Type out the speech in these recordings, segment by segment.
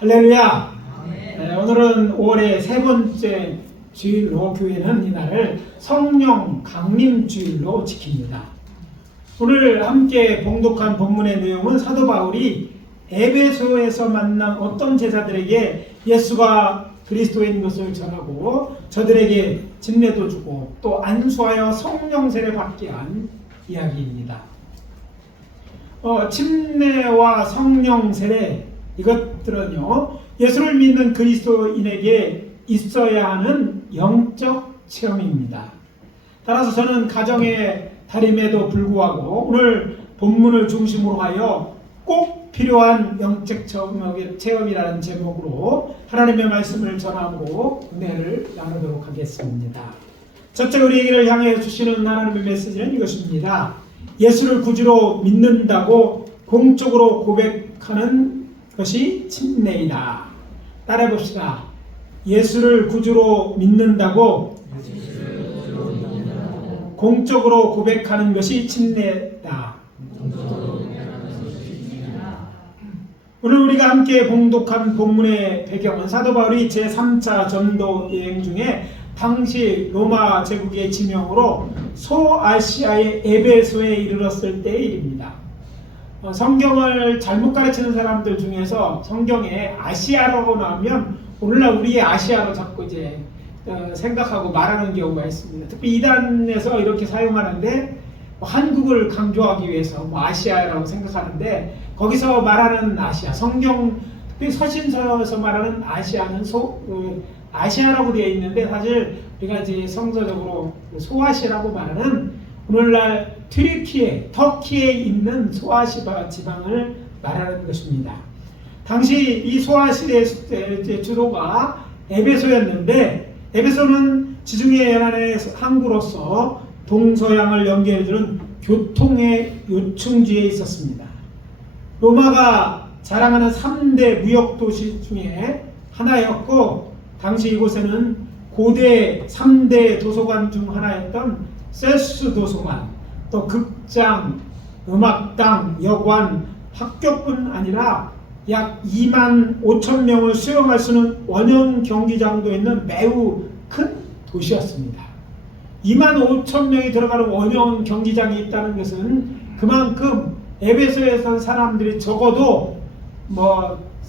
할렐루야. 네, 오늘은 5월의 세 번째 주일로 교회는 이날을 성령 강림 주일로 지킵니다. 오늘 함께 봉독한 본문의 내용은 사도 바울이 에베소에서 만난 어떤 제자들에게 예수가 그리스도인 것을 전하고 저들에게 진례도 주고 또 안수하여 성령 세례 받게 한 이야기입니다. 침례와 성령 세례 이것들은요, 예수를 믿는 그리스도인에게 있어야 하는 영적 체험입니다. 따라서 저는 가정의 달임에도 불구하고 오늘 본문을 중심으로 하여 꼭 필요한 영적 체험이라는 제목으로 하나님의 말씀을 전하고 은혜를 나누도록 하겠습니다. 첫째 우리에게 향해 주시는 하나님의 메시지는 이것입니다. 예수를 구주로 믿는다고 공적으로 고백하는 것이 침례이다. 따라해 봅시다. 예수를 구주로 믿는다고 공적으로 고백하는 것이 침례다. 오늘 우리가 함께 봉독한 본문의 배경은 사도 바울이 제3차 전도 여행 중에 당시 로마 제국의 지명으로 소아시아의 에베소에 이르렀을 때의 일입니다. 성경을 잘못 가르치는 사람들 중에서 성경에 아시아라고 나오면 오늘날 우리의 아시아로 자꾸 이제 생각하고 말하는 경우가 있습니다. 특히 이단에서 이렇게 사용하는데 한국을 강조하기 위해서 아시아라고 생각하는데 거기서 말하는 아시아, 성경 특히 서신서에서 말하는 아시아는 아시아라고 되어 있는데 사실 우리가 이제 성서적으로 소아시아라고 말하는 오늘날 터키에 있는 소아시아 지방을 말하는 것입니다. 당시 이 소아시아의 주도가 에베소였는데 에베소는 지중해 연안의 항구로서 동서양을 연결해주는 교통의 요충지에 있었습니다. 로마가 자랑하는 3대 무역도시 중에 하나였고 당시 이곳에는 고대 3대 도서관 중 하나였던 셀수 도서관, 또 극장, 음악당, 여관, 학교뿐 아니라 약 2만 5천 명을 수용할 수 있는 원형 경기장도 있는 매우 큰 도시였습니다. 2만 5천 명이 들어가는 원형 경기장이 있다는 것은 그만큼 에베소에서 사람들이 적어도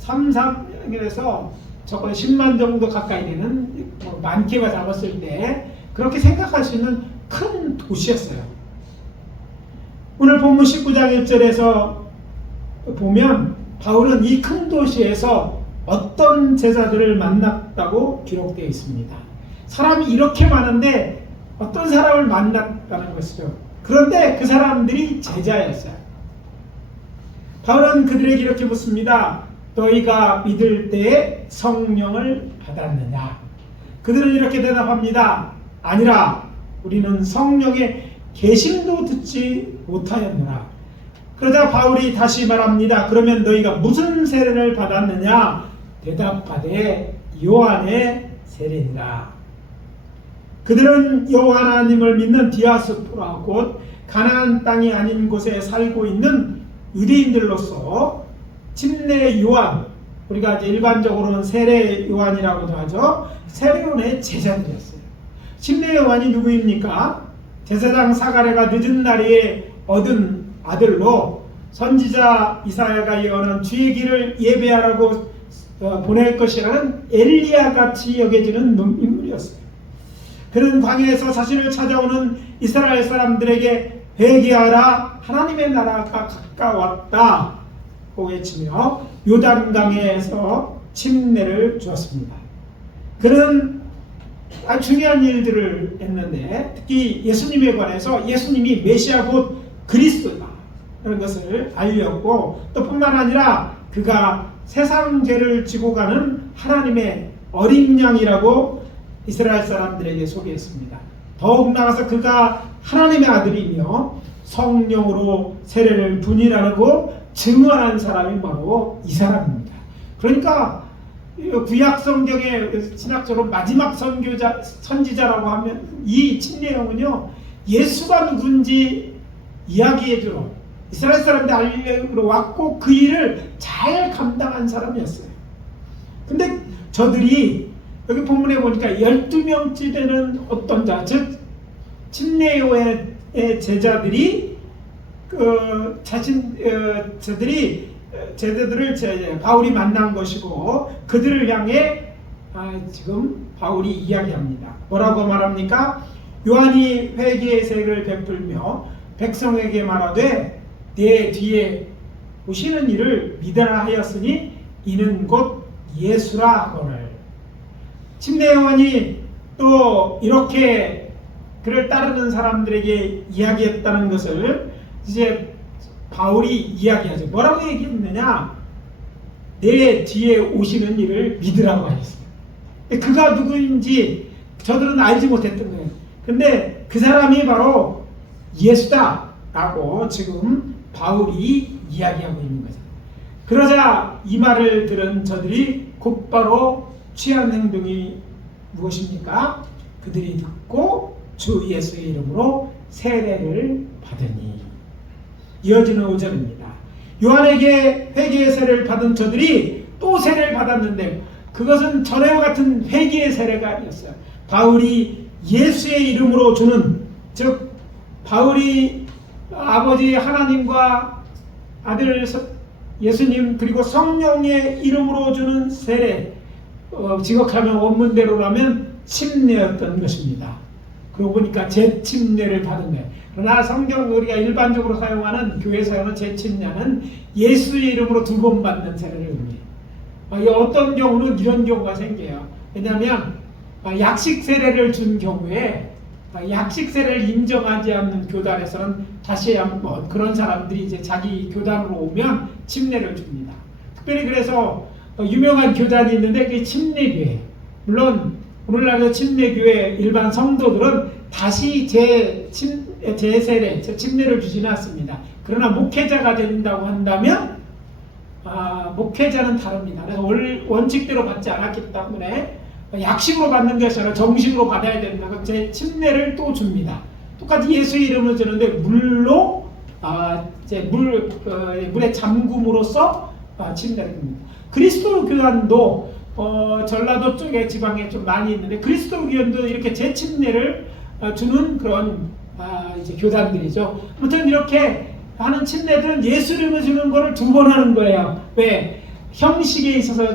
3에서 적어도 10만 정도 가까이 되는 많게가 잡았을 때 그렇게 생각할 수 있는 큰 도시였어요. 오늘 본문 19장 1절에서 보면 바울은 이 큰 도시에서 어떤 제자들을 만났다고 기록되어 있습니다. 사람이 이렇게 많은데 어떤 사람을 만났다는 것이죠. 그런데 그 사람들이 제자였어요. 바울은 그들에게 이렇게 묻습니다. 너희가 믿을 때에 성령을 받았느냐? 그들은 이렇게 대답합니다. 아니라 우리는 성령의 계심도 듣지 못하였느라. 그러자 바울이 다시 말합니다. 그러면 너희가 무슨 세례를 받았느냐? 대답하되 요한의 세례니라. 그들은 여호와 하나님을 믿는 디아스포라 곧 가나안 땅이 아닌 곳에 살고 있는 유대인들로서 침례 요한, 우리가 이제 일반적으로는 세례 요한이라고도 하죠. 세례 요한의 제자들이었어요. 침례 요한이 누구입니까? 제사장 사가랴가 늦은 날에 얻은 아들로 선지자 이사야가 예언한 주의 길을 예배하라고 보낼 것이라는 엘리야 같이 여겨지는 인물이었어요. 그는 광야에서 자신을 찾아오는 이스라엘 사람들에게 회개하라 하나님의 나라가 가까웠다 고 외치며 요단강에서 침례를 주었습니다. 그는 아주 중요한 일들을 했는데 특히 예수님에 관해서 예수님이 메시아 곧 그리스도다라는 것을 알렸고 또 뿐만 아니라 그가 세상 죄를 지고 가는 하나님의 어린 양이라고 이스라엘 사람들에게 소개했습니다. 더욱 나아가서 그가 하나님의 아들이며 성령으로 세례를 분이라고 증언한 사람이 바로 이 사람입니다. 그러니까 구약 성경의 신학적으로 마지막 선지자라고 하면 이 침례요한은요 예수가 누군지 이야기해주러 이스라엘 사람들 알리러 왔고 그 일을 잘 감당한 사람이었어요. 근데 저들이 여기 본문에 보니까 12명째 되는 어떤 자, 즉 침례요의 제자들이 제자들을 바울이 만난 것이고 그들을 향해 지금 바울이 이야기합니다. 뭐라고 말합니까? 요한이 회개의 세를 베풀며 백성에게 말하되 내 뒤에 오시는 이를 믿으라 하였으니 이는 곧 예수라 하거늘. 침례 요한이 또 이렇게 그를 따르는 사람들에게 이야기했다는 것을 이제 바울이 이야기하죠. 뭐라고 얘기했느냐? 내 뒤에 오시는 이를 믿으라고 하였어요. 그가 누구인지 저들은 알지 못했던 거예요. 근데 그 사람이 바로 예수다 라고 지금 바울이 이야기하고 있는 거죠. 그러자 이 말을 들은 저들이 곧바로 취한 행동이 무엇입니까? 그들이 듣고 주 예수의 이름으로 세례를 받으니. 이어지는 5절입니다. 요한에게 회개의 세례를 받은 저들이 또 세례를 받았는데 그것은 전에와 같은 회개의 세례가 아니었어요. 바울이 예수의 이름으로 주는, 즉 바울이 아버지 하나님과 아들 예수님 그리고 성령의 이름으로 주는 세례, 지극하면 원문대로라면 침례였던 것입니다. 그러고 보니까 재침례를 받은 거예요. 그러나 성경 우리가 일반적으로 사용하는 교회 사용하는 재침례는 예수의 이름으로 2번 받는 세례를 의미해요. 어떤 경우는 이런 경우가 생겨요. 왜냐하면 약식 세례를 준 경우에 약식 세례를 인정하지 않는 교단에서는 다시 한번 그런 사람들이 이제 자기 교단으로 오면 침례를 줍니다. 특별히 그래서 유명한 교단이 있는데 그게 침례교회. 물론 오늘날의 침례교회 일반 성도들은 다시 재세례, 침례를 주지는 않습니다. 그러나 목회자가 된다고 한다면 목회자는 다릅니다. 그래서 원칙대로 받지 않았기 때문에 약식으로 받는 것이 아니라 정식으로 받아야 된다고 제 침례를 또 줍니다. 똑같이 예수의 이름을 주는데 물로 물에 잠금으로써 침례를 줍니다. 그리스도 교단도 전라도 쪽에 지방에 좀 많이 있는데 그리스도 교단도 이렇게 재침례를 주는 그런 이제 교단들이죠. 아무튼 이렇게 하는 침례들은 예수 이름을 주는 거를 2번 하는 거예요. 왜? 형식에 있어서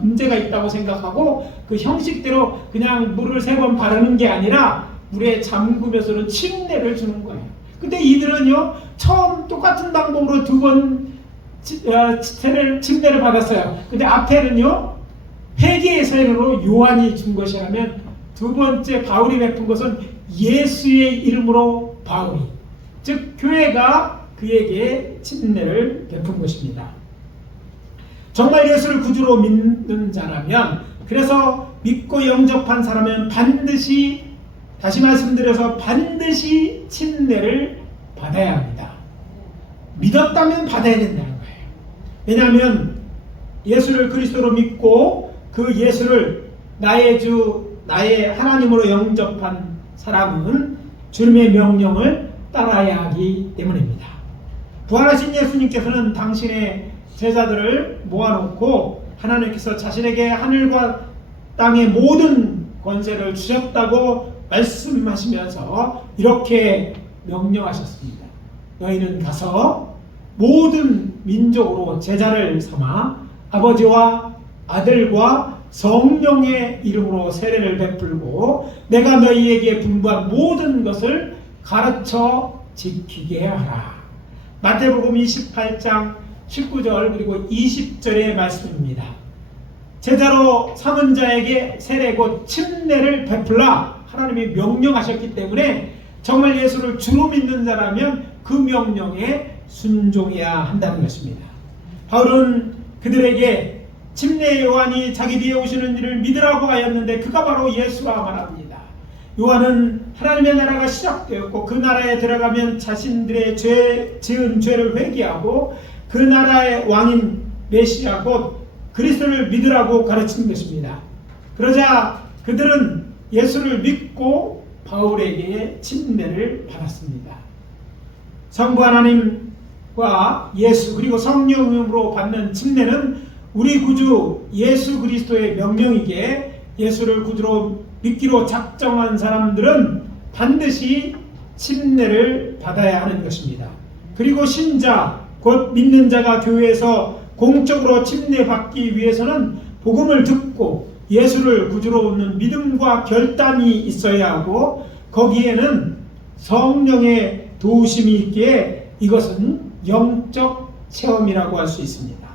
문제가 있다고 생각하고 그 형식대로 그냥 물을 3번 바르는 게 아니라 물에 잠그면서는 침례를 주는 거예요. 근데 이들은요 처음 똑같은 방법으로 2번 침례를 받았어요. 근데 앞에는요 회개의 세례로 요한이 준 것이라면 2번째 바울이 베푼 것은 예수의 이름으로 바울이, 즉 교회가 그에게 침례를 베푼 것입니다. 정말 예수를 구주로 믿는 자라면, 그래서 믿고 영접한 사람은 반드시, 다시 말씀드려서 반드시 침례를 받아야 합니다. 믿었다면 받아야 된다는 거예요. 왜냐하면 예수를 그리스도로 믿고 그 예수를 나의 주, 나의 하나님으로 영접한 사람은 주님의 명령을 따라야 하기 때문입니다. 부활하신 예수님께서는 당신의 제자들을 모아놓고 하나님께서 자신에게 하늘과 땅의 모든 권세를 주셨다고 말씀하시면서 이렇게 명령하셨습니다. 너희는 가서 모든 민족으로 제자를 삼아 아버지와 아들과 성령의 이름으로 세례를 베풀고 내가 너희에게 분부한 모든 것을 가르쳐 지키게 하라. 마태복음 28장 19절 그리고 20절의 말씀입니다. 제자로 삼은 자에게 세례 곧 침례를 베풀라 하나님이 명령하셨기 때문에 정말 예수를 주로 믿는 자라면 그 명령에 순종해야 한다는 것입니다. 바울은 그들에게 침례 요한이 자기 뒤에 오시는 이를 믿으라고 하였는데 그가 바로 예수라 말합니다. 요한은 하나님의 나라가 시작되었고 그 나라에 들어가면 자신들의 지은 죄를 회개하고 그 나라의 왕인 메시아 곧 그리스도를 믿으라고 가르친 것입니다. 그러자 그들은 예수를 믿고 바울에게 침례를 받았습니다. 성부 하나님과 예수 그리고 성령으로 받는 침례는 우리 구주 예수 그리스도의 명령이기에 예수를 구주로 믿기로 작정한 사람들은 반드시 침례를 받아야 하는 것입니다. 그리고 신자, 곧 믿는 자가 교회에서 공적으로 침례받기 위해서는 복음을 듣고 예수를 구주로 얻는 믿음과 결단이 있어야 하고, 거기에는 성령의 도우심이 있기에 이것은 영적 체험이라고 할 수 있습니다.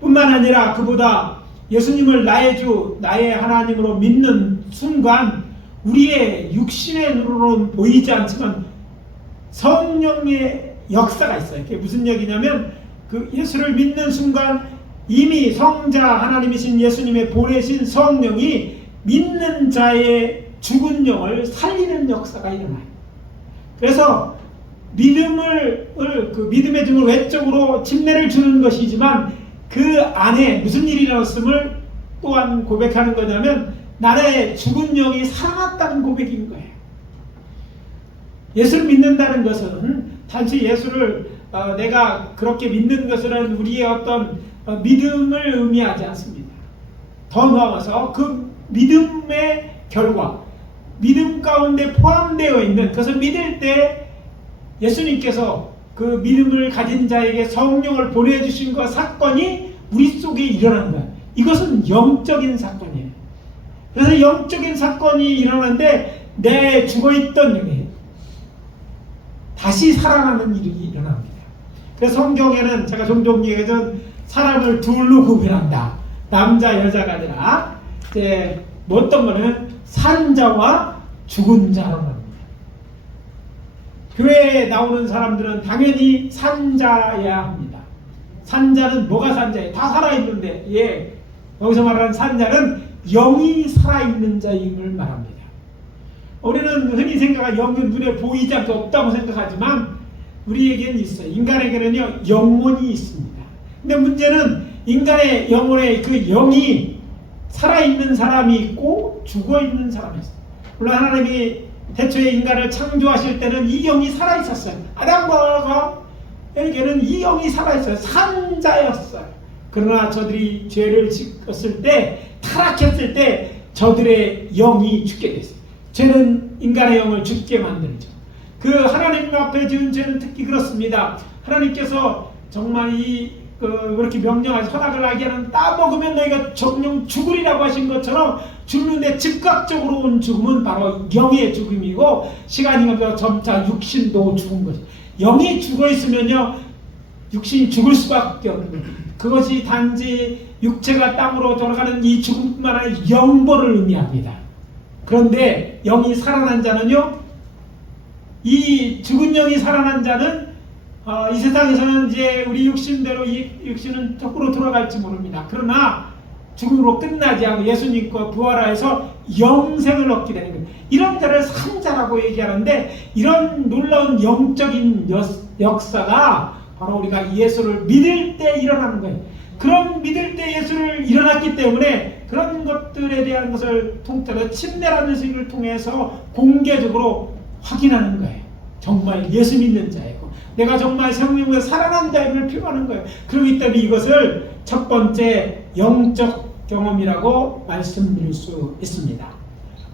뿐만 아니라 그보다 예수님을 나의 주, 나의 하나님으로 믿는 순간 우리의 육신의 눈으로는 보이지 않지만 성령의 역사가 있어요. 그게 무슨 얘기냐면, 그 예수를 믿는 순간 이미 성자 하나님이신 예수님의 보내신 성령이 믿는 자의 죽은 영을 살리는 역사가 일어나요. 그래서 그 믿음의 증을 외적으로 침례를 주는 것이지만 그 안에 무슨 일이 일어났음을 또한 고백하는 거냐면 나의 죽은 영이 살아났다는 고백인 거예요. 예수를 믿는다는 것은 단지 예수를 내가 그렇게 믿는 것은 우리의 어떤 믿음을 의미하지 않습니다. 더 나아가서 그 믿음의 결과, 믿음 가운데 포함되어 있는, 그것을 믿을 때 예수님께서 그 믿음을 가진 자에게 성령을 보내주신 그 사건이 우리 속에 일어나는 거예요. 이것은 영적인 사건이에요. 그래서 영적인 사건이 일어나는데 내 죽어있던 영이 다시 살아나는 일이 일어납니다. 그래서 성경에는 제가 종종 얘기하던 사람을 둘로 구분한다. 남자, 여자가 아니라 이제 어떤 거는 산 자와 죽은 자로 합니다. 교회에 나오는 사람들은 당연히 산자여야 합니다. 산자는 뭐가 산자예요? 다 살아있는데, 예, 여기서 말하는 산자는 영이 살아있는 자임을 말합니다. 우리는 흔히 생각한 영은 눈에 보이지 않게 없다고 생각하지만 우리에게는 있어요. 인간에게는요 영혼이 있습니다. 근데 문제는 인간의 영혼에 그 영이 살아있는 사람이 있고 죽어있는 사람이 있어요. 물론 하나님이 태초에 인간을 창조하실 때는 이 영이 살아있었어요. 아담과 에게는 이 영이 살아있어요. 산자였어요. 그러나 저들이 죄를 짓었을 때, 타락했을 때 저들의 영이 죽게 됐어요. 죄는 인간의 영을 죽게 만들죠. 그 하나님 앞에 지은 죄는 특히 그렇습니다. 하나님께서 정말 그렇게 명령하신 선악을 알게 하는 따먹으면 너희가 정령 죽으리라고 하신 것처럼 죽는데 즉각적으로 온 죽음은 바로 영의 죽음이고, 시간이 가면서 점차 육신도 죽은 거죠. 영이 죽어 있으면요 육신이 죽을 수밖에 없는 거예요. 그것이 단지 육체가 땅으로 돌아가는 이 죽음뿐만 아니라 영벌을 의미합니다. 그런데 영이 살아난 자는요, 이 죽은 영이 살아난 자는 이 세상에서는 이제 우리 육신대로 이 육신은 거꾸로 돌아갈지 모릅니다. 그러나 죽음으로 끝나지 않고 예수님과 부활하여서 영생을 얻게 되는 거예요. 이런 자를 산자라고 얘기하는데, 이런 놀라운 영적인 역사가 바로 우리가 예수를 믿을 때 일어나는 거예요. 그런 믿을 때 예수를 일어났기 때문에 그런 것들에 대한 것을 통틀어 침례라는 것을 통해서 공개적으로 확인하는 거예요. 정말 예수 믿는 자이고 내가 정말 성령으로 살아난 자임을 표현하는 거예요. 그렇기 때문에 이것을 첫 번째 영적 경험이라고 말씀드릴 수 있습니다.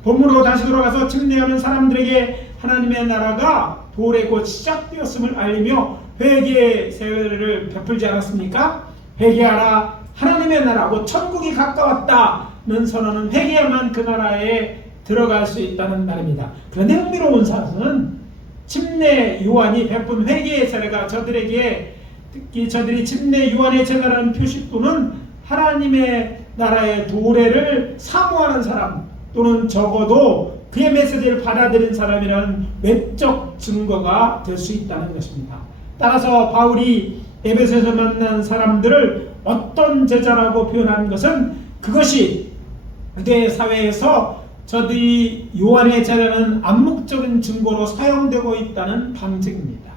본문으로 다시 돌아가서 침례하는 사람들에게 하나님의 나라가 도래 곧 시작되었음을 알리며 회개의 세례를 베풀지 않았습니까? 회개하라, 하나님의 나라고 천국이 가까웠다는 선언은 회개하면 그 나라에 들어갈 수 있다는 말입니다. 그런데 흥미로운 사실은 침례 요한이 베푼 회개의 세례가 저들에게, 특히 저들이 침례 요한의 제자라는 표시 또는 하나님의 나라의 도래를 사모하는 사람, 또는 적어도 그의 메시지를 받아들인 사람이라는 외적 증거가 될 수 있다는 것입니다. 따라서 바울이 에베소에서 만난 사람들을 어떤 제자라고 표현한 것은 그것이 그대 사회에서 저들이 요한의 제자는 암묵적인 증거로 사용되고 있다는 방증입니다.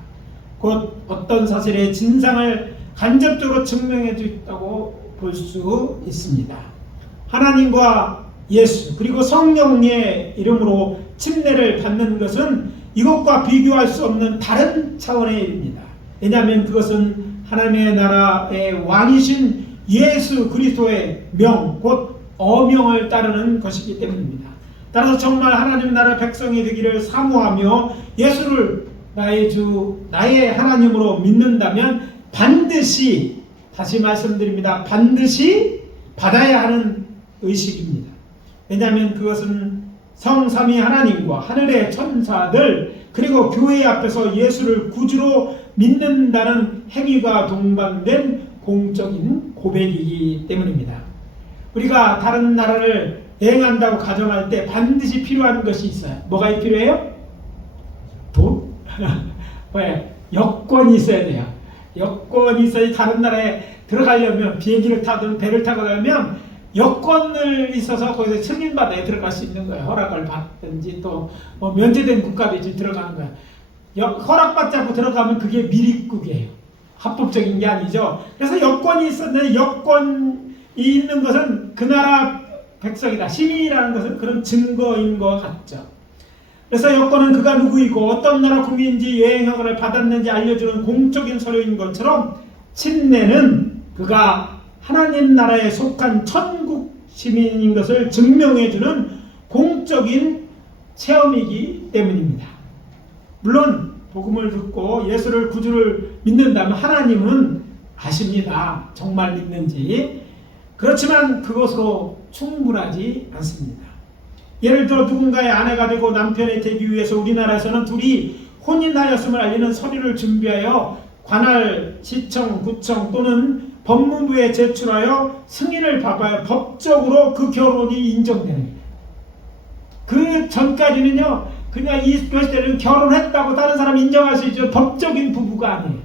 곧 어떤 사실의 진상을 간접적으로 증명해 주 있다고 볼 수 있습니다. 하나님과 예수 그리고 성령의 이름으로 침례를 받는 것은 이것과 비교할 수 없는 다른 차원의 일입니다. 왜냐하면 그것은 하나님의 나라의 왕이신 예수 그리스도의 명, 곧 어명을 따르는 것이기 때문입니다. 따라서 정말 하나님 나라 백성이 되기를 사모하며 예수를 나의 주, 나의 하나님으로 믿는다면 반드시, 다시 말씀드립니다, 반드시 받아야 하는 의식입니다. 왜냐하면 그것은 성삼위 하나님과 하늘의 천사들 그리고 교회 앞에서 예수를 구주로 믿는다는 행위가 동반된 공적인 고백이기 때문입니다. 우리가 다른 나라를 여행한다고 가정할 때 반드시 필요한 것이 있어요. 뭐가 필요해요? 돈? 왜? 여권이 있어야 돼요. 여권이 있어야 다른 나라에 들어가려면 비행기를 타든 배를 타고 가면 여권을 있어서 거기서 승인받아야 들어갈 수 있는 거예요. 허락을 받든지 또 뭐 면제된 국가든지 들어가는 거예요. 허락받지 않고 들어가면 그게 미립국이에요. 합법적인 게 아니죠. 그래서 여권이 있었는데 여권이 있는 것은 그 나라 백성이다. 시민이라는 것은 그런 증거인 것 같죠. 그래서 여권은 그가 누구이고 어떤 나라 국민인지 여행 허가를 받았는지 알려주는 공적인 서류인 것처럼 침례는 그가 하나님 나라에 속한 천국 시민인 것을 증명해주는 공적인 체험이기 때문입니다. 물론 복음을 듣고 예수를 구주를 믿는다면 하나님은 아십니다. 정말 믿는지. 그렇지만 그것으로 충분하지 않습니다. 예를 들어 누군가의 아내가 되고 남편이 되기 위해서 우리나라에서는 둘이 혼인하였음을 알리는 서류를 준비하여 관할, 시청, 구청 또는 법무부에 제출하여 승인을 받아야 법적으로 그 결혼이 인정되는 거예요. 그 전까지는요, 그냥 이것들은 결혼했다고 다른 사람이 인정할 수 있죠. 법적인 부부가 아니에요.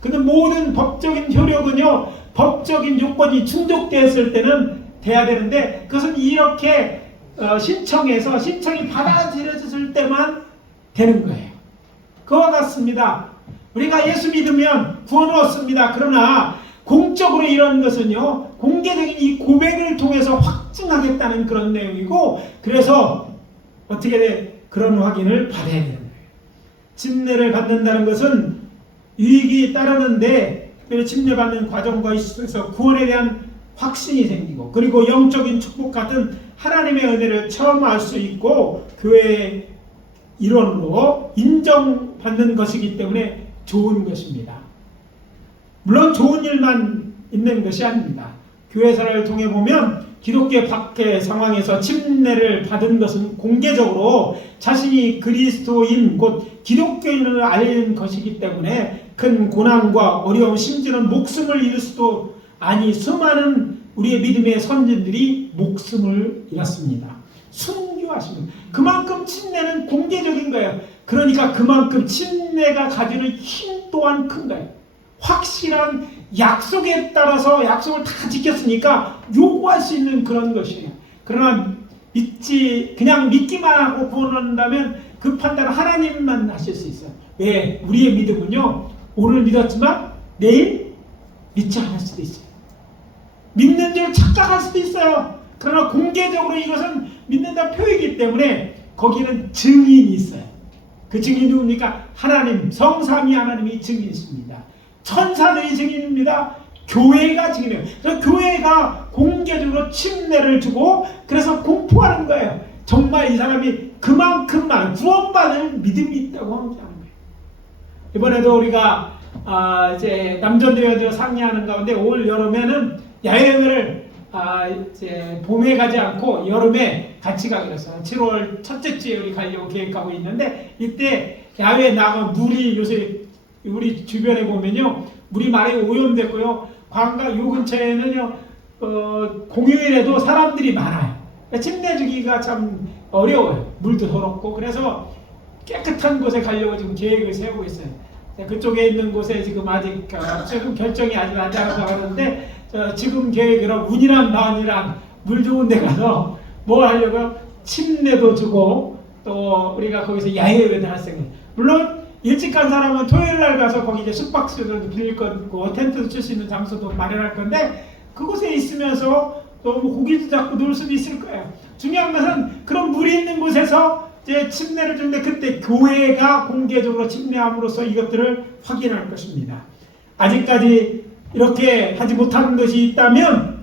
근데 모든 법적인 효력은요, 법적인 요건이 충족되었을 때는 돼야 되는데, 그것은 이렇게 신청해서 신청이 받아들여졌을 때만 되는 거예요. 그와 같습니다. 우리가 예수 믿으면 구원을 얻습니다. 그러나 공적으로 이런 것은요, 공개적인 이 고백을 통해서 확증하겠다는 그런 내용이고, 그래서 어떻게 돼? 그런 확인을 받아야 되는 거예요. 침례를 받는다는 것은 유익이 따르는데, 특별히 침례받는 과정과 있어서 구원에 대한 확신이 생기고, 그리고 영적인 축복 같은 하나님의 은혜를 처음 알 수 있고, 교회의 일원으로 인정받는 것이기 때문에 좋은 것입니다. 물론 좋은 일만 있는 것이 아닙니다. 교회사를 통해 보면 기독교 밖의 상황에서 침례를 받은 것은 공개적으로 자신이 그리스도인 곧 기독교인을 알리는 것이기 때문에 큰 고난과 어려움, 심지어는 목숨을 잃을 수도 아니 수많은 우리의 믿음의 선진들이 목숨을 잃었습니다. 순교하십니다. 그만큼 침례는 공개적인 거예요. 그러니까 그만큼 침례가 가지는 힘 또한 큰 거예요. 확실한 약속에 따라서 약속을 다 지켰으니까 요구할 수 있는 그런 것이에요. 그러나 그냥 믿기만 하고 구원한다면 그 판단은 하나님만 하실 수 있어요. 왜? 우리의 믿음은요, 오늘 믿었지만 내일 믿지 않을 수도 있어요. 믿는 줄 착각할 수도 있어요. 그러나 공개적으로 이것은 믿는다 표이기 때문에 거기는 증인이 있어요. 그 증인이 누굽니까? 하나님, 성삼위 하나님이 증인이십니다. 천사들이 증인입니다. 교회가 증인이에요. 그래서 교회가 공개적으로 침례를 주고 그래서 공포하는 거예요. 정말 이 사람이 그만큼 많은 구원받을 믿음이 있다고 하는 거예요. 이번에도 우리가 이제 남전도 여대로 상의하는 가운데 올 여름에는 야외여행을 이제 봄에 가지 않고 여름에 같이 가기로 했어요. 7월 첫째 주에 우리 가려고 계획하고 있는데, 이때 야외에 나가 물이 요새 우리 주변에 보면요, 물이 많이 오염됐고요, 관광 요 근처에는요 공휴일에도 사람들이 많아요. 그러니까 침례 주기가 참 어려워요. 물도 더럽고. 그래서 깨끗한 곳에 가려고 지금 계획을 세우고 있어요. 그쪽에 있는 곳에 지금 아직 지금 결정이 아직 안 나서 하는데, 지금 계획으로 운이랑 나은이랑 물 좋은 데 가서 뭘 하려고요? 침례도 주고 또 우리가 거기서 야외여행을 할 생각. 물론 일찍 간 사람은 토요일 날 가서 거기 이제 숙박시설도 빌릴 거고 텐트도 칠 수 있는 장소도 마련할 건데, 그곳에 있으면서 또 고기도 잡고 놀 수도 있을 거예요. 중요한 것은 그런 물이 있는 곳에서 이제 침례를 주는데, 그때 교회가 공개적으로 침례함으로써 이것들을 확인할 것입니다. 아직까지 이렇게 하지 못하는 것이 있다면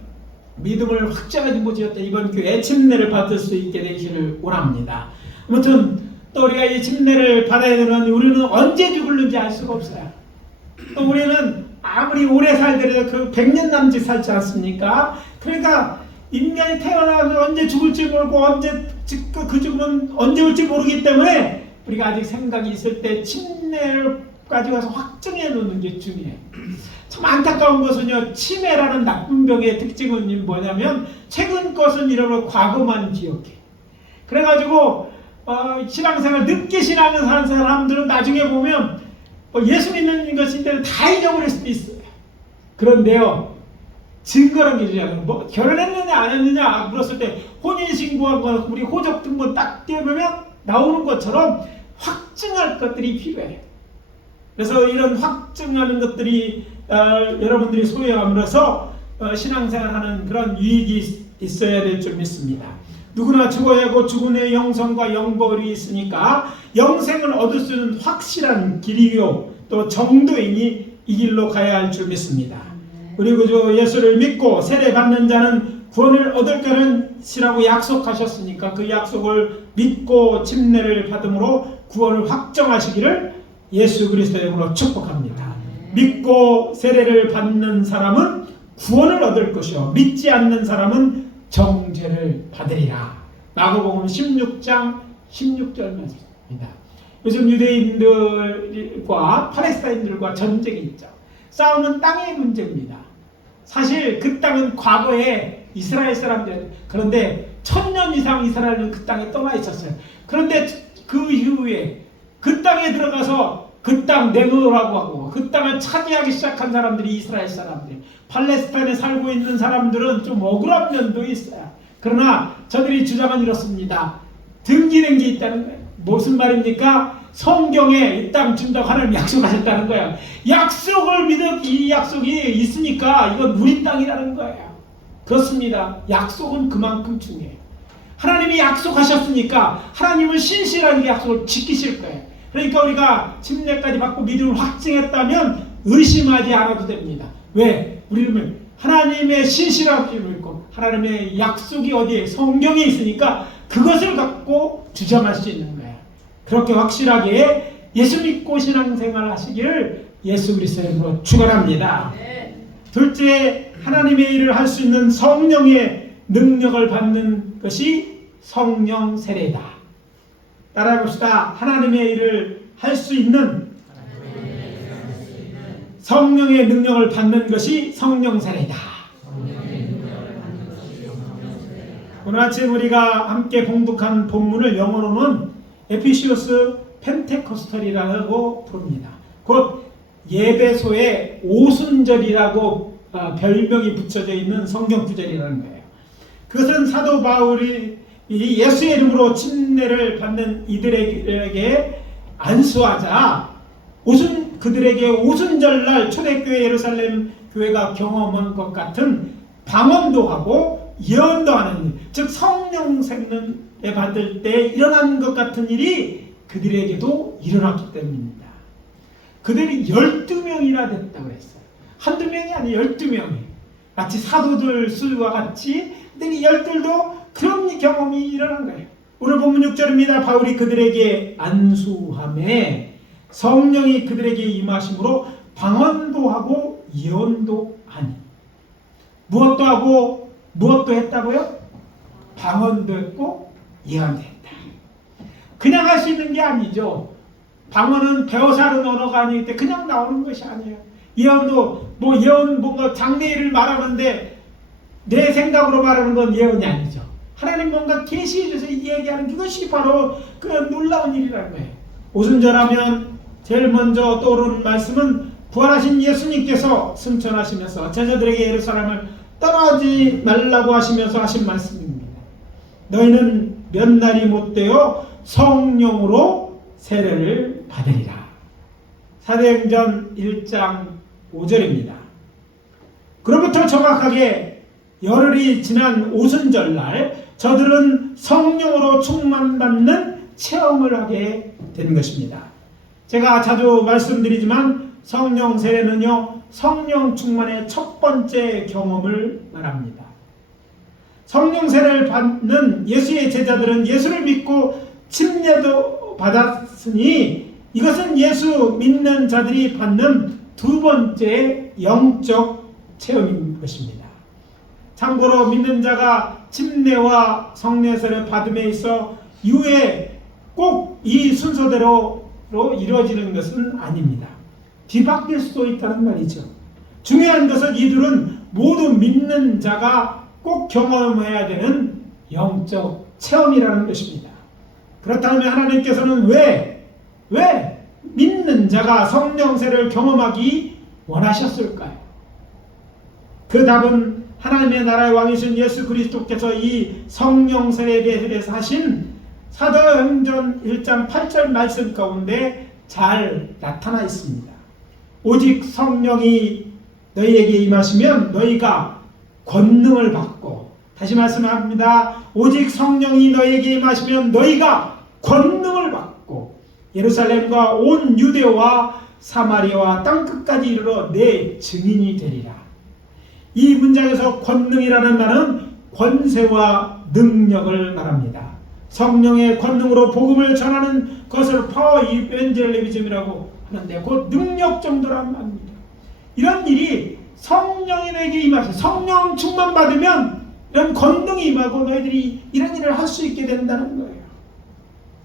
믿음을 확장하지 못했다. 이번 교회에 침례를 받을 수 있게 되기를 원합니다. 아무튼 또 우리가 이 침례를 받아야 되는, 우리는 언제 죽을는지 알 수가 없어요. 또 우리는 아무리 오래 살더라도 그 100년 남짓 살지 않습니까? 그러니까 인간이 태어나면 언제 죽을지 모르고 그 죽음은 언제 올지 모르기 때문에 우리가 아직 생각이 있을 때 침례를 가져가서 확정해 놓는 게 중요해요. 참 안타까운 것은요, 치매라는 나쁜 병의 특징은 뭐냐면 최근 것은 잃어버리고 과거만 기억해. 그래가지고 신앙생활 늦게 신앙을 사는 사람들은 나중에 보면 예수 믿는 것인데 다 잊어버릴 수도 있어요. 그런데요, 증거란 게 중요해요. 뭐 결혼했느냐 안 했느냐 물었을 때 혼인신고한 거 우리 호적 등본 딱 떼보면 나오는 것처럼 확증할 것들이 필요해요. 그래서 이런 확증하는 것들이 여러분들이 소유함으로써 신앙생활하는 그런 유익이 있어야 될 줄 믿습니다. 누구나 죽어야 하고 죽은 후에 영생과 영벌이 있으니까 영생을 얻을 수 있는 확실한 길이요 또 정도이니 이 길로 가야 할 줄 믿습니다. 우리 구주 예수를 믿고 세례 받는 자는 구원을 얻을 것이라고 약속하셨으니까 그 약속을 믿고 침례를 받음으로 구원을 확정하시기를 예수 그리스도의 이름으로 축복합니다. 믿고 세례를 받는 사람은 구원을 얻을 것이요 믿지 않는 사람은 정죄를 받으리라. 마가복음 16장 16절 말씀입니다. 요즘 유대인들과 팔레스타인들과 전쟁이 있죠. 싸움은 땅의 문제입니다. 사실 그 땅은 과거에 이스라엘 사람들, 그런데 1000년 이상 이스라엘은 그 땅에 떠나 있었어요. 그런데 그 이후에 그 땅에 들어가서 그 땅 내놓으라고 하고 그 땅을 차지하기 시작한 사람들이 이스라엘 사람들, 팔레스타인에 살고 있는 사람들은 좀 억울한 면도 있어요. 그러나 저들이 주장은 이렇습니다. 등기는 게 있다는 거예요. 무슨 말입니까? 성경에 이 땅 준다고 하나님 약속하셨다는 거예요. 약속을 믿어 이 약속이 있으니까 이건 우리 땅이라는 거예요. 그렇습니다. 약속은 그만큼 중요해요. 하나님이 약속하셨으니까 하나님은 신실한 이 약속을 지키실 거예요. 그러니까 우리가 침례까지 받고 믿음을 확증했다면 의심하지 않아도 됩니다. 왜? 우리는 하나님의 신실함을 믿고 하나님의 약속이 어디에? 성경에 있으니까 그것을 갖고 주장할 수 있는 거예요. 그렇게 확실하게 예수 믿고 신앙생활 하시기를 예수 그리스도의 이름으로 축원합니다. 둘째, 하나님의 일을 할 수 있는 성령의 능력을 받는 것이 성령 세례다. 따라해 봅시다. 하나님의 일을 할 수 있는 성령의 능력을 받는 것이 성령 세례다. 오늘 아침 우리가 함께 봉독한 본문을 영어로는 에피시오스 펜테코스털이라고 부릅니다. 곧 예배소의 오순절이라고 별명이 붙여져 있는 성경 구절이라는 거예요. 그것은 사도 바울이 예수의 이름으로 침례를 받는 이들에게 안수하자 그들에게 오순절날 초대교회 예루살렘 교회가 경험한 것 같은 방언도 하고 예언도 하는 일, 즉 성령 세례 받을 때 일어난 것 같은 일이 그들에게도 일어났기 때문입니다. 그들이 12명이나 됐다고 했어요. 한두 명이 아니에요. 12명이. 마치 사도들 수와 같이 그들이 12도 그런 경험이 일어난 거예요. 오늘 본문 6절입니다. 바울이 그들에게 안수함에 성령이 그들에게 임하심으로 방언도 하고 예언도 하니. 무엇도 하고 무엇도 했다고요? 방언도 했고 예언도 했다. 그냥 할 수 있는 게 아니죠. 방언은 배워서 하는 언어가 아니기 때문에 그냥 나오는 것이 아니에요. 예언도 뭔가 장래일을 말하는데 내 생각으로 말하는 건 예언이 아니죠. 하나님 뭔가 계시해 줘서 얘기하는 그것이 바로 그 놀라운 일이라는 거예요. 오순절하면 제일 먼저 떠오르는 말씀은 부활하신 예수님께서 승천하시면서 제자들에게 예루살렘을 떠나지 말라고 하시면서 하신 말씀입니다. 너희는 몇 날이 못되어 성령으로 세례를 받으리라. 사도행전 1장 5절입니다. 그로부터 정확하게 열흘이 지난 오순절날 저들은 성령으로 충만받는 체험을 하게 된 것입니다. 제가 자주 말씀드리지만 성령 세례는요, 성령 충만의 첫 번째 경험을 말합니다. 성령 세례를 받는 예수의 제자들은 예수를 믿고 침례도 받았으니 이것은 예수 믿는 자들이 받는 두 번째 영적 체험인 것입니다. 참고로 믿는 자가 침례와 성령 세례 받음에 있어 이후에 꼭 이 순서대로 이루어지는 것은 아닙니다. 뒤바뀔 수도 있다는 말이죠. 중요한 것은 이들은 모두 믿는 자가 꼭 경험해야 되는 영적 체험이라는 것입니다. 그렇다면 하나님께서는 왜 믿는 자가 성령 세례를 경험하기 원하셨을까요? 그 답은 하나님의 나라의 왕이신 예수 그리스도께서 이 성령 세례에 대해서 하신 사도행전 1장 8절 말씀 가운데 잘 나타나 있습니다. 오직 성령이 너희에게 임하시면 너희가 권능을 받고, 다시 말씀합니다. 오직 성령이 너희에게 임하시면 너희가 권능을 받고 예루살렘과 온 유대와 사마리아와 땅끝까지 이르러 내 증인이 되리라. 이 문장에서 권능이라는 말은 권세와 능력을 말합니다. 성령의 권능으로 복음을 전하는 것을 파워 이벤젤리즘이라고 하는데 그 능력 정도란 말입니다. 이런 일이 성령이 너에게 임하셔, 성령 충만 받으면 이런 권능이 임하고 너희들이 이런 일을 할 수 있게 된다는 거예요.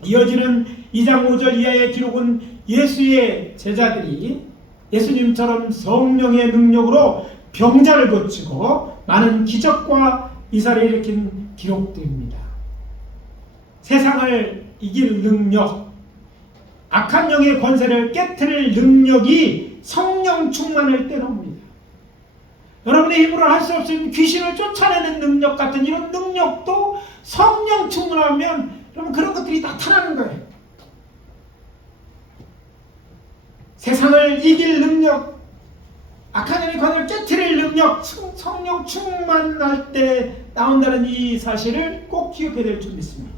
이어지는 2장 5절 이하의 기록은 예수의 제자들이 예수님처럼 성령의 능력으로 병자를 고치고 많은 기적과 이사를 일으킨 기록들입니다. 세상을 이길 능력, 악한 영의 권세를 깨트릴 능력이 성령 충만을 때놓습니다. 여러분의 힘으로 할 수 없는 귀신을 쫓아내는 능력 같은 이런 능력도 성령 충만하면 여러분 그런 것들이 나타나는 거예요. 세상을 이길 능력, 악한 영의 권세를 깨트릴 능력, 성령 충만할 때 나온다는 이 사실을 꼭 기억해야 될 줄 믿습니다.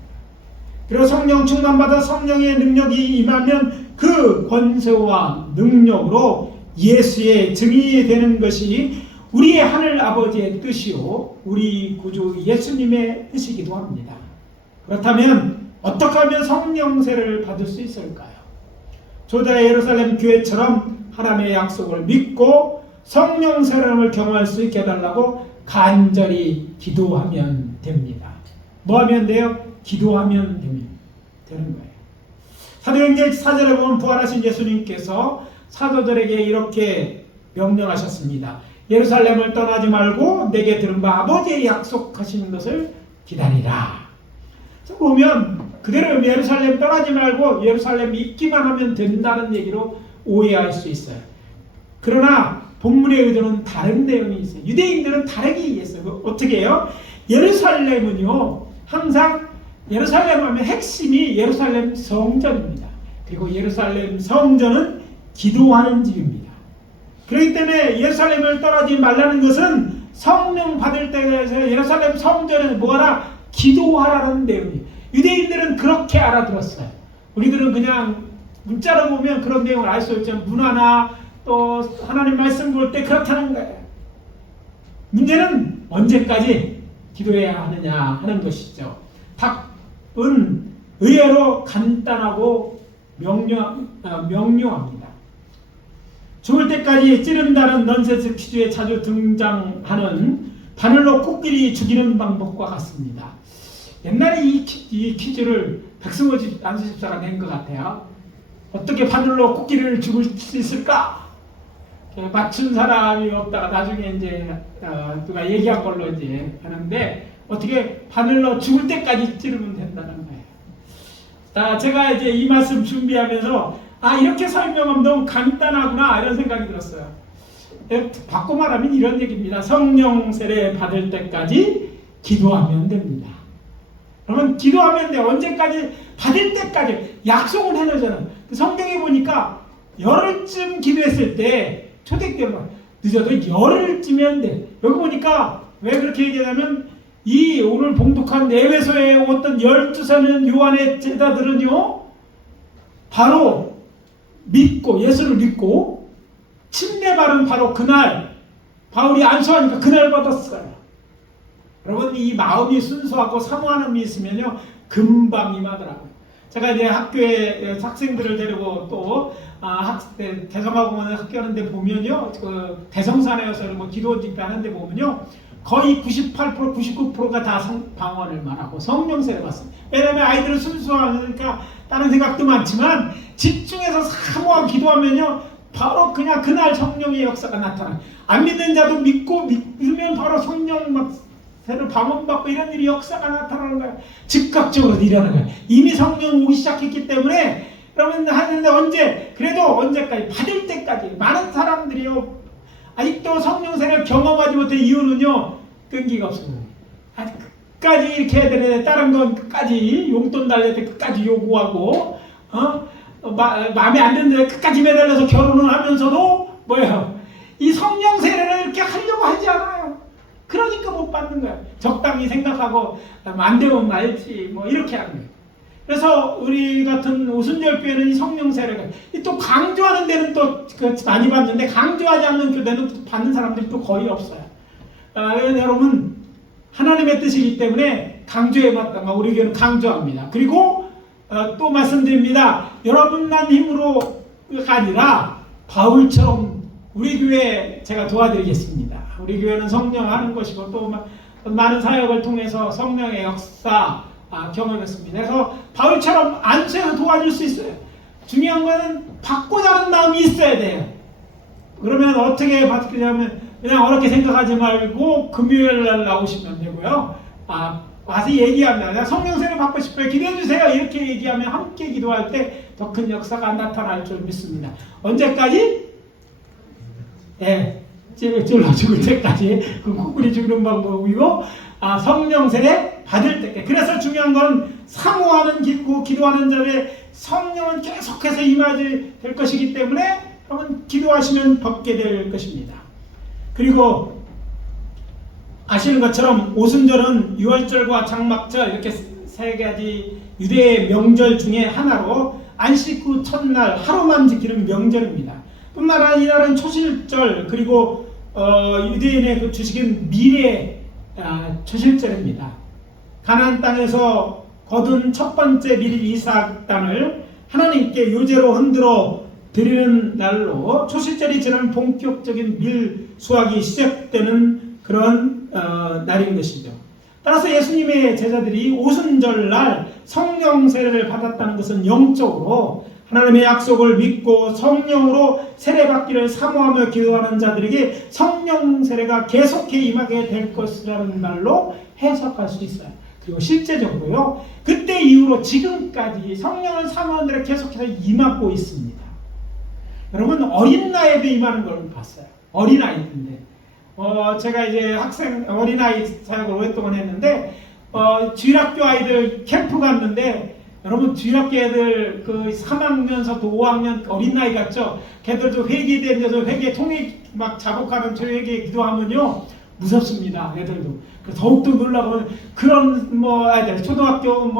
그리고 성령 충만받아 성령의 능력이 임하면 그 권세와 능력으로 예수의 증인이 되는 것이 우리의 하늘 아버지의 뜻이요 우리 구주 예수님의 뜻이기도 합니다. 그렇다면 어떻게 하면 성령 세례를 받을 수 있을까요? 초대 예루살렘 교회처럼 하나님의 약속을 믿고 성령 세례를 경험할 수 있게 해달라고 간절히 기도하면 됩니다. 뭐 하면 돼요? 기도하면 되는 거예요. 사도행전 4절에 보면 부활하신 예수님께서 사도들에게 이렇게 명령하셨습니다. 예루살렘을 떠나지 말고 내게 들은 바 아버지의 약속하시는 것을 기다리라. 보면 그대로 예루살렘 떠나지 말고 예루살렘 있기만 하면 된다는 얘기로 오해할 수 있어요. 그러나 본문의 의도는 다른 내용이 있어요. 유대인들은 다르게 이해했어요. 어떻게 해요? 예루살렘은요 항상 예루살렘 하면 핵심이 예루살렘 성전입니다. 그리고 예루살렘 성전은 기도하는 집입니다. 그렇기 때문에 예루살렘을 떠나지 말라는 것은 성령 받을 때에서 예루살렘 성전에 뭐하라? 기도하라는 내용이에요. 유대인들은 그렇게 알아들었어요. 우리들은 그냥 문자로 보면 그런 내용을 알 수 있지만 문화나 또 하나님 말씀 볼 때 그렇다는 거예요. 문제는 언제까지 기도해야 하느냐 하는 것이죠. 답은 의외로 간단하고 명료합니다. 죽을 때까지 찌른다는 넌센스 퀴즈에 자주 등장하는 바늘로 코끼리 죽이는 방법과 같습니다. 옛날에 이 퀴즈를 백승호 안수집사가 낸 것 같아요. 어떻게 바늘로 코끼리를 죽일 수 있을까? 맞춘 사람이 없다가 나중에 이제 누가 얘기한 걸로 이제 하는데 어떻게 바늘로 죽을 때까지 찌르면 된다는 거예요. 자, 제가 이제 이 말씀 준비하면서 이렇게 설명하면 너무 간단하구나 이런 생각이 들었어요. 바꿔 말하면 이런 얘기입니다. 성령 세례 받을 때까지 기도하면 됩니다. 그러면 기도하면 돼. 언제까지? 받을 때까지. 약속은 해놓잖아요. 성경에 보니까 열흘쯤 기도했을 때 초대교회가 늦어도 열흘쯤이면 돼. 여기 보니까 왜 그렇게 얘기하냐면 이 오늘 봉독한 에베소에 어떤 12사는 요한의 제자들은요 바로 믿고 예수를 믿고 세례발은 바로 그날 바울이 안수하니까 그날 받았어요. 여러분, 이 마음이 순수하고 사모하는 마음이 있으면요 금방 임하더라고요. 제가 이제 학교에 학생들을 데리고 또 대성화공원에 학교하는데 보면요, 그 대성산에서 뭐 기도 집회하는데 보면요, 거의 98%, 99%가 다 방언을 말하고 성령세를 받습니다. 왜냐하면 아이들은 순수하니까 다른 생각도 많지만 집중해서 사모하고 기도하면요, 바로 그냥 그날 성령의 역사가 나타나요. 안 믿는 자도 믿으면 바로 성령 막 새로 방언받고 이런 일이 역사가 나타나는 거예요. 즉각적으로 일어나는 거예요. 이미 성령 오기 시작했기 때문에. 그러면 하는데 그래도 언제까지? 받을 때까지. 많은 사람들이요 아직도 성령 세례를 경험하지 못한 이유는요, 끈기가 없습니다. 끝까지 이렇게 해야 되는데 다른 건 끝까지 용돈 달릴 때 끝까지 요구하고 마음에 안 드는데 끝까지 매달려서 결혼을 하면서도 뭐예요? 이 성령 세례를 이렇게 하려고 하지 않아요. 그러니까 못 받는 거예요. 적당히 생각하고 안 되면 말지 뭐 이렇게 하는 거예요. 그래서 우리 같은 오순절교회는 이 성령 세례가 또 강조하는 데는 또 많이 받는데 강조하지 않는 교회는 받는 사람들이 또 거의 없어요. 여러분, 하나님의 뜻이기 때문에 강조에 마땅하 우리 교회는 강조합니다. 그리고 또 말씀드립니다. 여러분만 힘으로가 아니라 바울처럼 우리 교회 제가 도와드리겠습니다. 우리 교회는 성령 하는 것이고 또 많은 사역을 통해서 성령의 역사 경험했습니다. 그래서 바울처럼 안수해서 도와줄 수 있어요. 중요한 거는 받고자 하는 마음이 있어야 돼요. 그러면 어떻게 받느냐면 그냥 어렵게 생각하지 말고 금요일 날 나오시면 되고요. 와서 얘기합니다. 성령 세례 받고 싶어요. 기도해 주세요. 이렇게 얘기하면 함께 기도할 때 더 큰 역사가 나타날 줄 믿습니다. 언제까지? 찔러 죽을 때까지. 그 코끼리 죽는 방법이고, 성령 세례 받을 때. 그래서 중요한 건 사모하는 기도하는 자들의 성령은 계속해서 임하게 될 것이기 때문에 여러분 기도하시면 받게 될 것입니다. 그리고 아시는 것처럼 오순절은 유월절과 장막절 이렇게 세 가지 유대의 명절 중에 하나로 안식 후 첫날 하루만 지키는 명절입니다. 뿐만 아니라 이날은 초실절 그리고 유대인의 그 주식인 미래 초실절입니다. 가나안 땅에서 거둔 첫 번째 밀 이삭 땅을 하나님께 요제로 흔들어 드리는 날로 초실절이 지나면 본격적인 밀 수확이 시작되는 그런 날인 것이죠. 따라서 예수님의 제자들이 오순절날 성령 세례를 받았다는 것은 영적으로 하나님의 약속을 믿고 성령으로 세례받기를 사모하며 기도하는 자들에게 성령 세례가 계속해 임하게 될 것이라는 말로 해석할 수 있어요. 그리고 실제적으로요, 그때 이후로 지금까지 성령을 사모하는 자들에 계속해서 임하고 있습니다. 여러분, 어린 나이에도 임하는 걸 봤어요. 어린 아이인데 제가 이제 어린아이 사역을 오랫동안 했는데 주일학교 아이들 캠프 갔는데 여러분, 주일학교 애들 그 3학년서부터 5학년 어린 나이 같죠? 걔들도 회개에 대해서 회개 통일 막 작곡하는 저 회개 기도하면요 무섭습니다. 애들도. 더욱더 놀라고 그런 애들 초등학교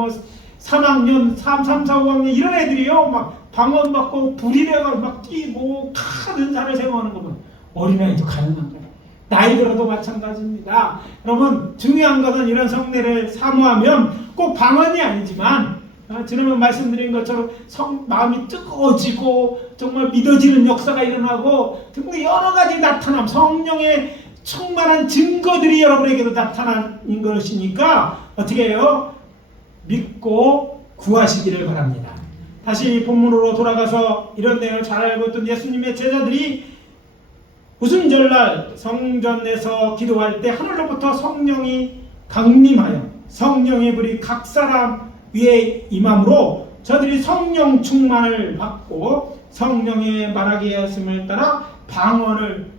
3학년 3, 4, 5학년 이런 애들이요 막 방언 받고 불이 돼가 막 뛰고 큰 은사를 생각하는 거면 어린아이도 가능한 거예요. 나이 들어도 마찬가지입니다. 여러분, 중요한 것은 이런 성례를 사모하면 꼭 방언이 아니지만 지난번 말씀드린 것처럼 마음이 뜨거워지고 정말 믿어지는 역사가 일어나고 정말 여러 가지 나타남, 성령의 충만한 증거들이 여러분에게도 나타나는 것이니까 어떻게 해요? 믿고 구하시기를 바랍니다. 다시 본문으로 돌아가서 이런 내용을 잘 알고 있던 예수님의 제자들이 오순절날 성전에서 기도할 때 하늘로부터 성령이 강림하여 성령의 불이 각 사람 위에 임함으로 저들이 성령 충만을 받고 성령의 말하게 하심을 따라 방언을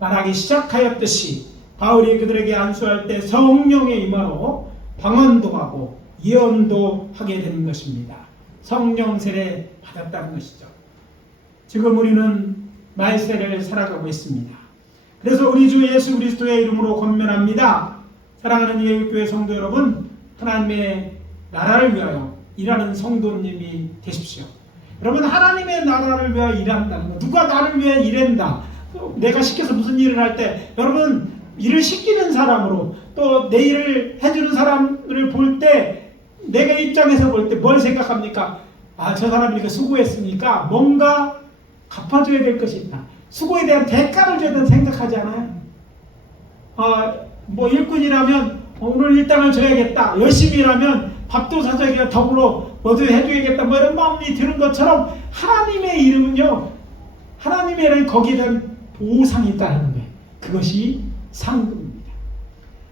말하기 시작하였듯이 바울이 그들에게 안수할 때 성령의 임하로 방언도 하고 예언도 하게 되는 것입니다. 성령 세례 받았다는 것이죠. 지금 우리는 말세를 살아가고 있습니다. 그래서 우리 주 예수 그리스도의 이름으로 권면합니다. 사랑하는 예수교회 성도 여러분, 하나님의 나라를 위하여 일하는 성도님이 되십시오. 여러분, 하나님의 나라를 위하여 일한다는 것, 누가 나를 위해 일한다, 내가 시켜서 무슨 일을 할 때 여러분 일을 시키는 사람으로 또 내 일을 해주는 사람을 볼 때 내가 입장에서 볼 때 뭘 생각합니까? 아, 저 사람이 이렇게 수고했으니까 뭔가 갚아줘야 될 것이 있다. 수고에 대한 대가를 줘야 된다고 생각하지 않아요? 뭐 일꾼이라면 오늘 일당을 줘야겠다. 열심히 일하면 밥도 사줘야겠다. 더불어 뭐도 해줘야겠다. 뭐 이런 마음이 드는 것처럼 하나님의 이름은요. 하나님의 이름은 거기에 대한 보상이 있다는 거예요. 그것이 상급입니다.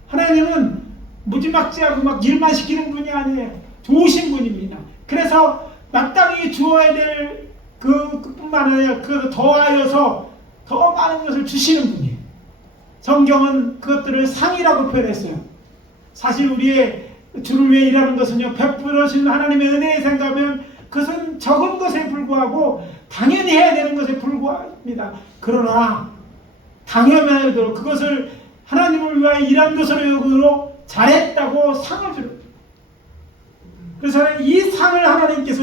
하나님은 무지막지하고 막 일만 시키는 분이 아니에요. 좋으신 분입니다. 그래서 마땅히 주어야 될 그뿐만 아니라 그 더하여서 더 많은 것을 주시는 분이에요. 성경은 그것들을 상이라고 표현했어요. 사실 우리의 주를 위해 일하는 것은요, 베풀어주신 하나님의 은혜에 생각하면 그것은 적은 것에 불구하고 당연히 해야 되는 것에 불과합니다. 그러나 당연하도록 그것을 하나님을 위하여 일한 것으로 잘했다고 상을 주는. 그래서 이 상을 하나님께서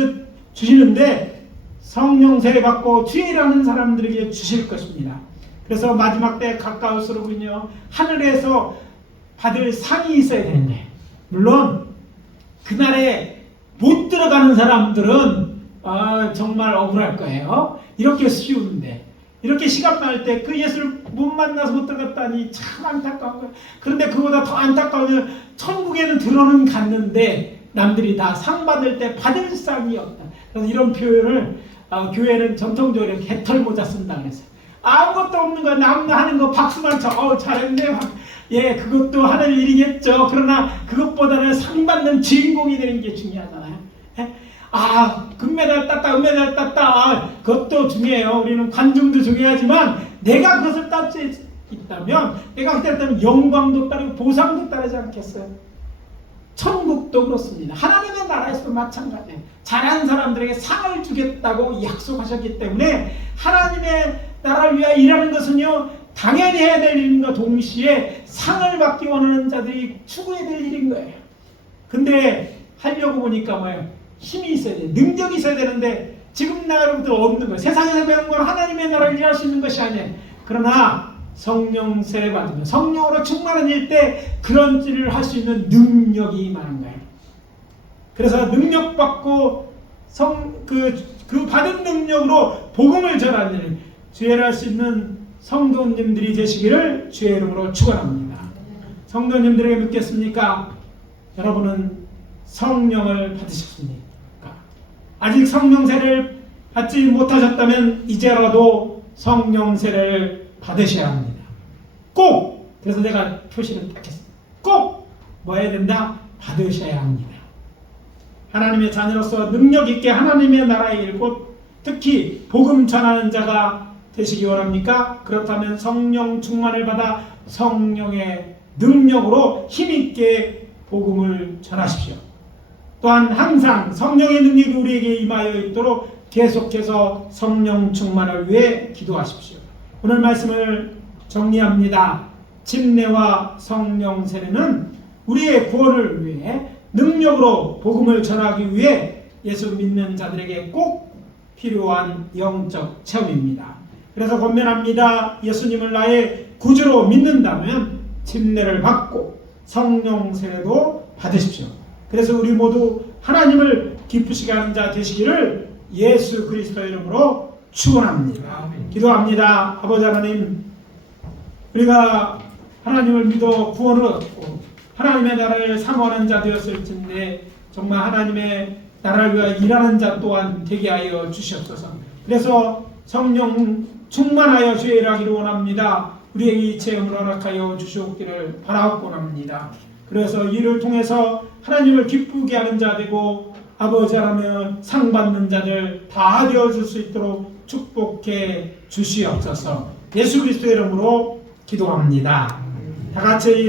주시는데 성령 세례 받고 주의 일하는 사람들에게 주실 것입니다. 그래서 마지막 때 가까울수록은요, 하늘에서 받을 상이 있어야 되는 거예요. 물론 그날에 못 들어가는 사람들은 정말 억울할 거예요. 이렇게 쉬운데 이렇게 시간 많을 때 그 예수를 못 만나서 못 들어갔다니 참 안타까운 거예요. 그런데 그보다 더 안타까우면 천국에는 들어는 갔는데 남들이 다 상 받을 때 받을 상이 없다. 그래서 이런 표현을 교회는 전통적으로 개털모자 쓴다 그랬어요. 아무것도 없는 거 남 하는 거 박수만 쳐 잘했네. 예, 그것도 하는 일이겠죠. 그러나 그것보다는 상 받는 주인공이 되는 게 중요하잖아요. 예? 금메달 땄다, 은메달 땄다. 그것도 중요해요. 우리는 관중도 중요하지만 내가 그것을 딸 수 있다면, 내가 그때 영광도 따르고 보상도 따르지 않겠어요? 천국도 그렇습니다. 하나님의 나라에서도 마찬가지예요. 잘한 사람들에게 상을 주겠다고 약속하셨기 때문에 하나님의 나라를 위하여 일하는 것은요, 당연히 해야 될 일인과 동시에 상을 받기 원하는 자들이 추구해야 될 일인 거예요. 근데 하려고 보니까 뭐예요? 힘이 있어야 돼요. 능력이 있어야 되는데 지금 나라로부터 없는 거예요. 세상에서 배운 건 하나님의 나라를 일할 수 있는 것이 아니에요. 그러나 성령 세례 받으면 성령으로 충만한 일 때 그런 일을 할 수 있는 능력이 많은 거예요. 그래서 능력 받고 그 받은 능력으로 복음을 전하는 일, 주의를 할 수 있는 성도님들이 되시기를 주의 이름으로 축원합니다. 성도님들에게 묻겠습니까? 여러분은 성령을 받으셨습니까? 아직 성령 세례를 받지 못하셨다면 이제라도 성령 세례를 받으셔야 합니다. 꼭! 그래서 내가 표시를 딱 했습니다. 꼭! 뭐 해야 된다? 받으셔야 합니다. 하나님의 자녀로서 능력 있게 하나님의 나라의 일, 곧 특히 복음 전하는 자가 되시기 원합니까? 그렇다면 성령 충만을 받아 성령의 능력으로 힘있게 복음을 전하십시오. 또한 항상 성령의 능력이 우리에게 임하여 있도록 계속해서 성령 충만을 위해 기도하십시오. 오늘 말씀을 정리합니다. 침례와 성령 세례는 우리의 구원을 위해 능력으로 복음을 전하기 위해 예수 믿는 자들에게 꼭 필요한 영적 체험입니다. 그래서 권면합니다. 예수님을 나의 구주로 믿는다면 침례를 받고 성령 세례도 받으십시오. 그래서 우리 모두 하나님을 기쁘시게 하는 자 되시기를 예수 그리스도 이름으로 축원합니다. 기도합니다. 아버지 하나님, 우리가 하나님을 믿어 구원을 얻고 하나님의 나라를 사모하는 자 되었을진데 정말 하나님의 나라를 위하여 일하는 자 또한 되게 하여 주시옵소서. 그래서 성령 충만하여 주의 일하기를 원합니다. 우리에게 이 체험을 허락하여 주시옵기를 바라옵곤 합니다. 그래서 이를 통해서 하나님을 기쁘게 하는 자 되고 아버지 하나님 상 받는 자들 다 되어줄 수 있도록 축복해 주시옵소서. 예수 그리스도의 이름으로 기도합니다. 다 같이